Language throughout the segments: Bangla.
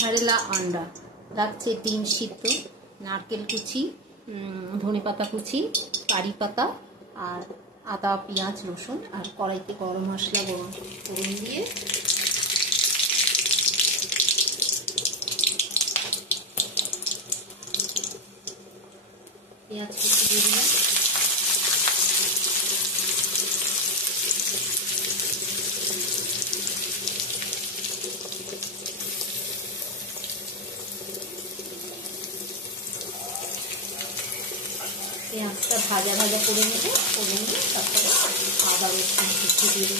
ভারেলা আন্ডা লাগছে, ডিম সিদ্ধ, নারকেল কুচি, ধনেপাতা কুচি, কারি পাতা আর আদা পেঁয়াজ রসুন, আর কড়াইতে গরম মশলা ফোড়ন দিয়ে পেঁয়াজ কুচি দিয়ে দিলাম। পেঁয়াজটা ভাজা ভাজা করে নেবে, করে নিয়ে তারপরে আদা রসুন কুচি দিয়ে দেবো।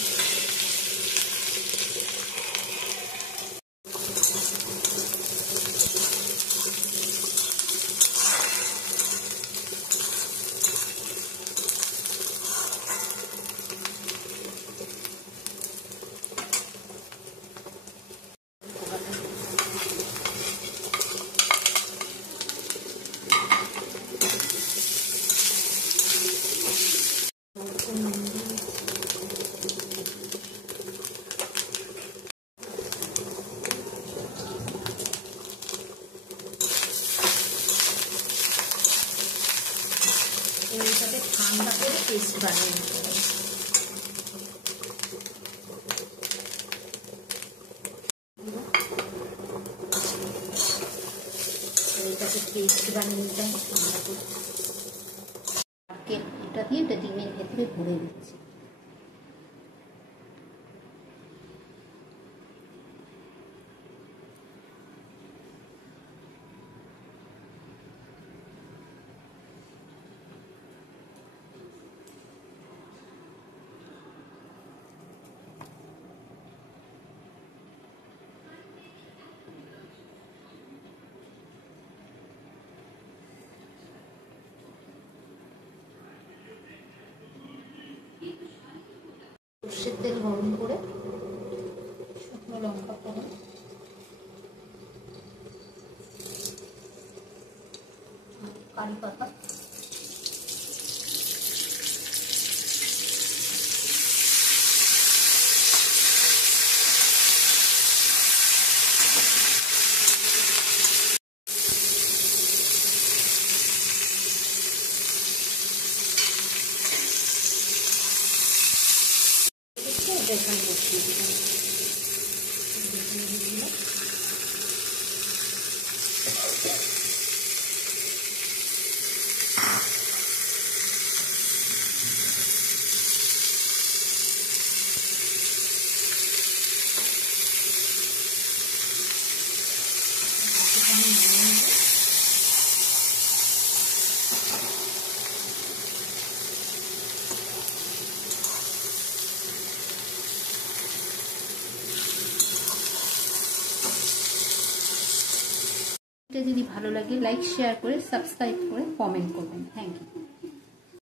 এইটাকে ঠান্ডা করে পেস্ট বানিয়ে নিতে হবে। এইটাকে পেস্ট বানিয়ে নিতে হবে ঠান্ডা করে। এটা দিয়ে এটা ডিমের ভেতরে ভরে দিচ্ছি। সর্ষের তেল গরম করে শুকনো লঙ্কা ফোড়ন, কারি পাতা, এখানে বসিয়ে দিলাম। যদি ভালো লাগে লাইক শেয়ার করে সাবস্ক্রাইব করে কমেন্ট করবেন। Thank you.